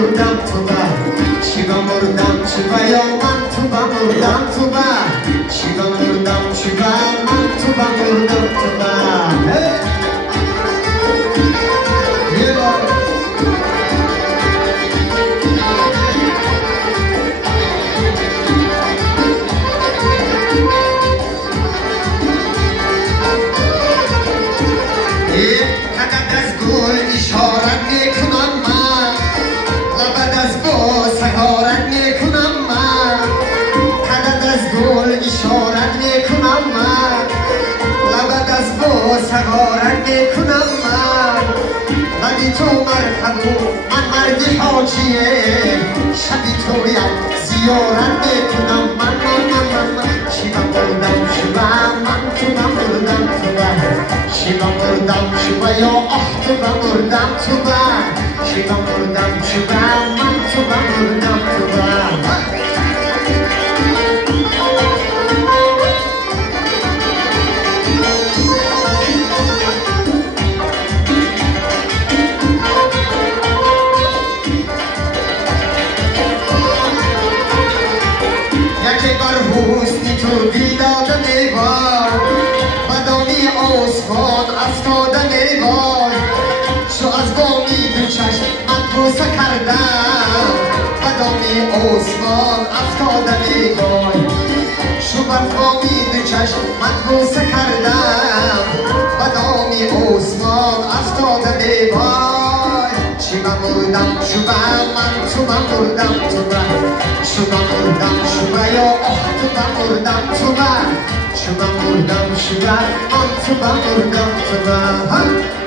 مردم تو چی با مردم چی با یا من تو با مردم تو چی با مردم چی با من تو با مردم تو سوارت میکنم من ولی تو مرحبو من مردی حاجیه شبی تو یک زیارت میکنم من چی با مردم چی با من تو با مردم تو چی با مردم چی با یا آه تو با مردم تو چی با مردم چی با من تو با مردم تو عثمان افتاده نگاه شو بر فامید چشم من بوسه کردم و دامی عثمان افتاده نگاه چی من مردم شو بر من تو من مردم تو بر شو من مردم شو بر یا آه تو من مردم تو بر شو من مردم شو بر من تو من مردم تو بر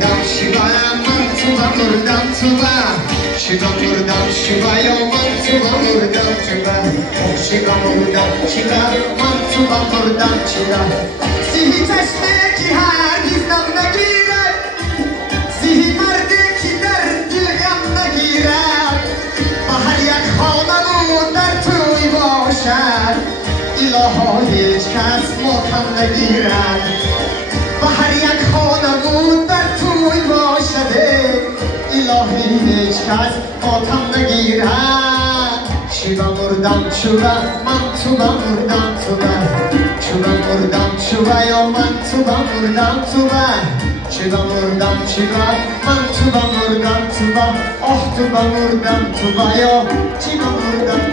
مردم شیبا من تو با مردم تو با شیبا مردم شیبا یا من تو با مردم تو با شیبا مردم شیبا من تو با مردم شیبا سیهی چشمه کی هرگیز نم نگیرد سیهی مرده کی در دل غم نگیرد با هر یک خانمون در توی باشد الها هیچ کس ماتم نگیرد و هر یک خانمون در توی باشده الهی هیچ کس ماتم نگیرد شیبا مردم شوبا من تو با مردم تو با شوبا مردم شوبا یا من تو با مردم تو با شیبا مردم شیبا من تو با مردم تو با آه تو با مردم تو با یا شیبا مردم